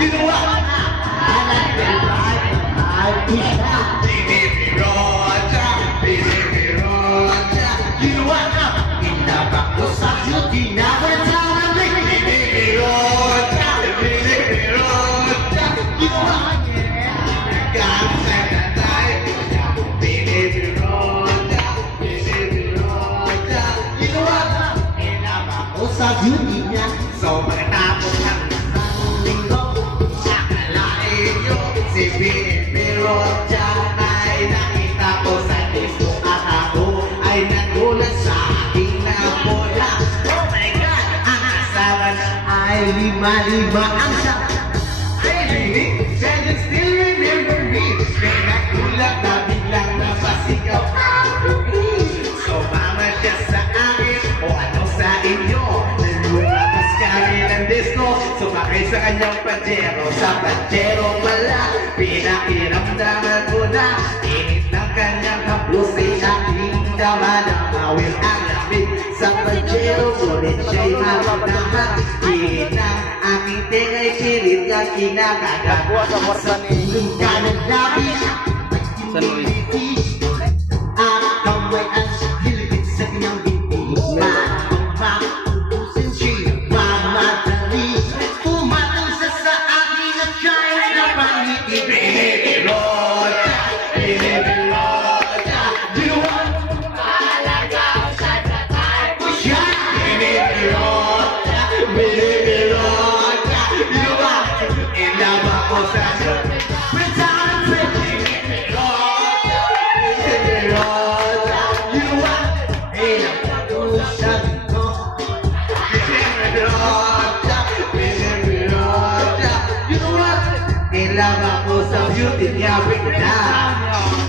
You know what? I like that ride. I push out. Baby Roja, baby Roja. You know what? Inabak ko sa beauty na wala baby Roja, baby Roja. You know what? Sa beauty niya. So pagkatapos ng isang linggo, akalain nyo si Baby Roja ay nakita ko sa disco at ako ay nagulat sa aking nabola. Oh my God! Ang asawa na ay lima-lima ang siya. Ay really? Can still remember me? Kaya nagulat na biglang napasigaw. So mama siya sa akin o ano sa inyo? Sumakay sa kanyang pajero, sa pajero pala pinakiramdaman ko na init ng kanyang haplos ay aking daman-damawin ang lamig sa pajero, ngunit siya'y mamamahan. Init ng aking tingay, pilit ka kinakagat sa tulong ka ng labi at piniliti ang kamay ang hilipit sa kanyang binti. Matutusin siya mamadali umatang sa akin at siya'y napangiti. Baby Roja, baby Roja, you know what? Palagaw sa tatay ko siya. Baby Roja, baby Roja, you know what? Ilaba ko sa siya. Friends out and friends. Baby Roja, baby Roja, you know what? Ilaba ko sa ko. Baby Roja, baby Roja, you know what? Ilaba ko sa beauty niya, bring it down.